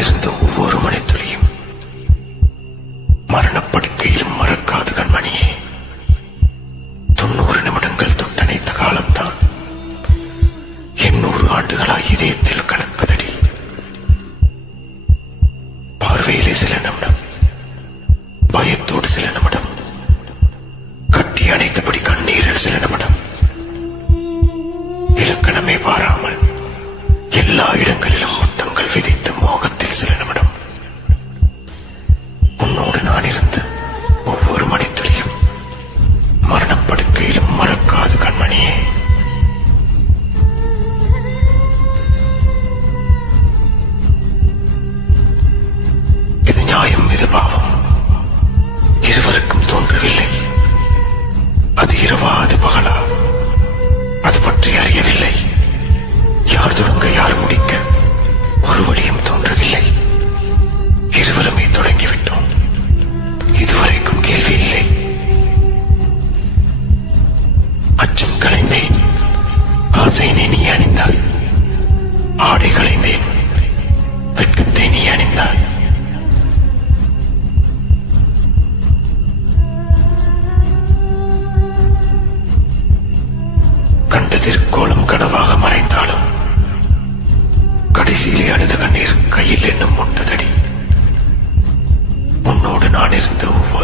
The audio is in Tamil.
நான் இருந்த ஒவ்வொரு மணித்துளியும் மரணப்படுக்கையிலும் மறக்காது கண்மணியே. 90 நிமிடங்கள் தொட்டணைத்த காலம்தான் 800 ஆண்டுகளாய் இதயத்தில் கணக்குதடி. பார்வையிலே சில நிமிடம், பயத்தோடு சில நிமிடம், கட்டி அணைத்தபடி கண்ணீரில் சில நிமிடம், இலக்கணமே பாராமல் எல்லா இடங்களிலும் முத்தங்கள் விதைத்து மோகத்தில் சில நிமிடம். உன்னோடு நான் இருந்து ஒவ்வொரு மணித்துளியும் மரணப்படுக்கையிலும் மறக்காது கண்மணியே. இது நியாயம், இது பாவம், இருவருக்கும் தோன்றவில்லை. அது இரவா, அது பகலா, அது பற்றி அறியவில்லை. யார் தொடங்க யார் முடிக்க ஒரு வழியும் தோன்றவில்லை. இருவருமே தொடங்கிவிட்டோம். இதுவரைக்கும் கேள்வி இல்லை. அச்சம் களைந்தேன், ஆசையினை நீ அணிந்தாய். ஆடை களைந்தேன், வெட்கத்தை நீ அணிந்தாய். கண்ட திருக்கோளம் கனவாக மறைந்தாலும் கடைசியிலே அழுத கண்ணீர் கையில் என்னும் முட்டதடி. உன்னோடு நான் இருந்த ஒவ்வொரு